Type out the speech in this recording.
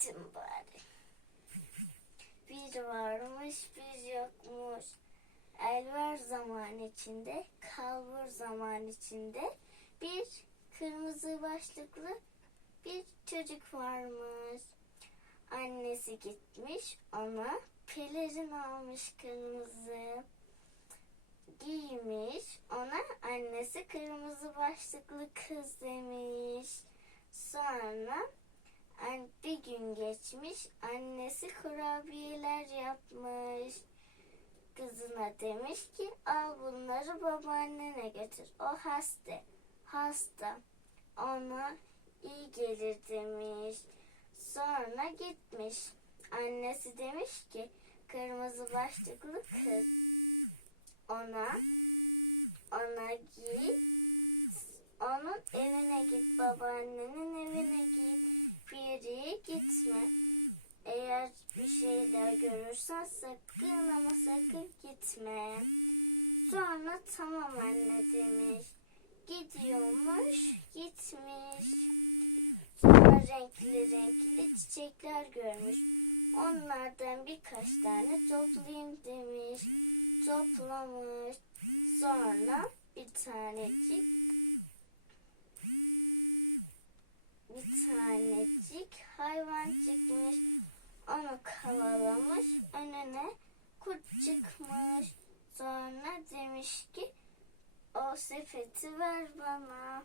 gittim bari. Bir varmış bir yokmuş. Elver zaman içinde, kalbur zaman içinde bir kırmızı başlıklı bir çocuk varmış. Annesi gitmiş ona pelerin almış kırmızı. Giymiş ona annesi kırmızı başlıklı kız demiş. Sonra bir gün geçmiş annesi kurabiyeler yapmış. Kızına demiş ki al bunları babaannene götür. O hasta. Hasta. Ona iyi gelir demiş. Sonra gitmiş. Annesi demiş ki kırmızı başlıklı kız ona ona git onun evine git babaannenin evine gitme. Eğer bir şeyler görürsen sakın ama sakın gitme. Sonra tamam anne demiş. Gidiyormuş, gitmiş. Sonra renkli renkli çiçekler görmüş. Onlardan birkaç tane toplayayım demiş. Toplamış. Sonra bir tanecik bir tanecik hayvan çıkmış. Onu kavalamış. Önüne kurt çıkmış. Sonra demiş ki o sepeti ver bana.